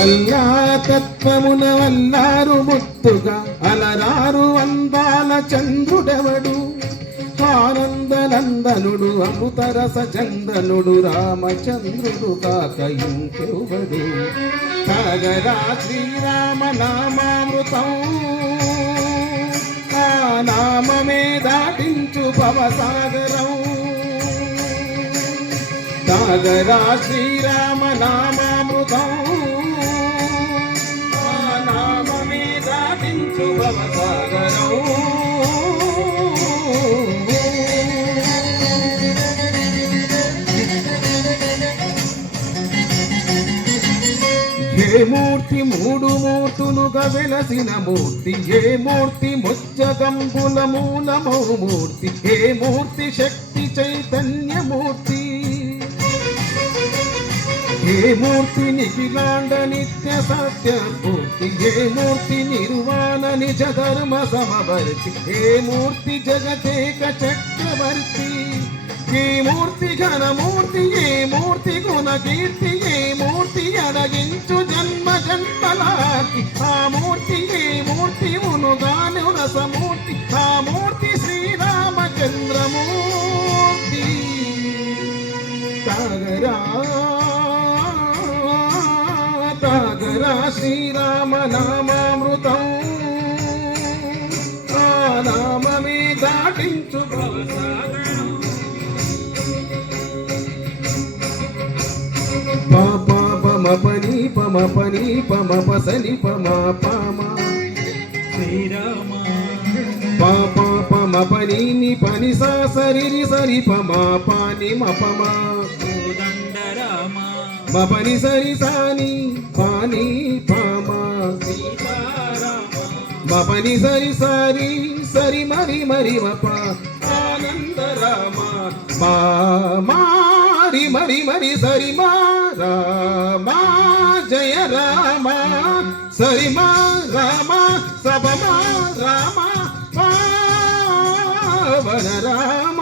అల్లాతత్వమున వల్లారు ముత్తుగా అలరారు అందాల చంద్రుడెవడు ఆనందనందనుడు అమృతరస చందనుడు రామచంద్రుడు కాక ఇంకెవడు తాగరా శ్రీరామ నామామృతం ఆ నామమే దాటించు భవసాగరం తాగరా శ్రీరామ నామామృతం ఆ నామమే దాటించు భవసాగరం ఏ మూర్తి మూడు మూర్తులుగా వెలసిన మూర్తి ఏ మూర్తి ముచ్చగంబుల మూలమౌ మూర్తి ఏ మూర్తి శక్తి చైతన్యమూర్తి ఏ మూర్తి నిఖిలాండ నిత్య సత్య మూర్తి ఏ మూర్తి నిర్వాణ నిజ ధర్మ సమవర్తి ఏ మూర్తి జగదేక చక్రవర్తి ఏ మూర్తి ఘనమూర్తి ఏ మూర్తి గుణకీర్తి ఏ మూర్తి అడగించు జన్మ జన్మలాకి ఆ మూర్తి ఏ మూర్తి ఉనుగాను రసమూర్తి ఆ మూర్తి శ్రీరామచంద్రమూర్తి తాగరా తాగరా శ్రీరామ నామామృతం ఆ నామమే దాటించు భవసాగరం పాపా పమ పని పమ పని పమ పసని పమ పామ శ్రీరామ పాపా పమ పని ని పని సా సరి సరి పమ పాని మపమ కోదండరామ మపని సరి సాని పాని పామ సీతారామ మపని సరి సారి సరి మరి మరి మప ఆనందరామ మారి మరి మరి సరి మా రామ జయ రామ సరి మా రామ సభ మా రామ పావన రామ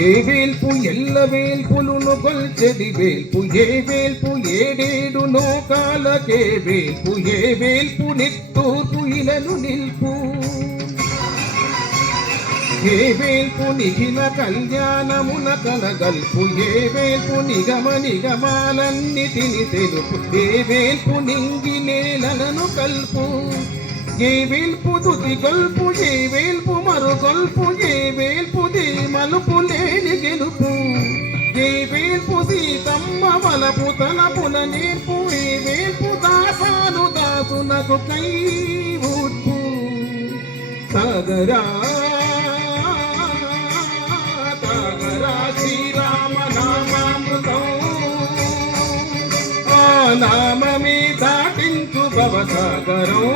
ఏ వేల్పు ఎల్ల వేల్పులును కొల్చెది వేల్పు ఏ వేల్పు ఏడేడు లోకాలకే వేల్పు ఏ వేల్పు నిట్టూర్పు ఇలను నిల్పు ఏ వేల్పు నిఖిల కళ్యాణమున కలగల్పు ఏ వేల్పు నిగమ నిగమాలన్నిటిని తెలుపు ఏ వేల్పు నింగి నేలను కల్పు ఏ వేల్పు తుది గొల్పు ఏ వేల్పు మరు గొల్పు ఏ వేల్పు దే మలుపు లేని గెలుపు ఏ వేల్పు సీతమ్మ వలపు తలపుల నేర్పు ఏ వేల్పు దాసాను దాసునకు కై ఊర్పు సాగరా శ్రీరామ నామామృతం ఆ నామమే దాటించు భవసాగరం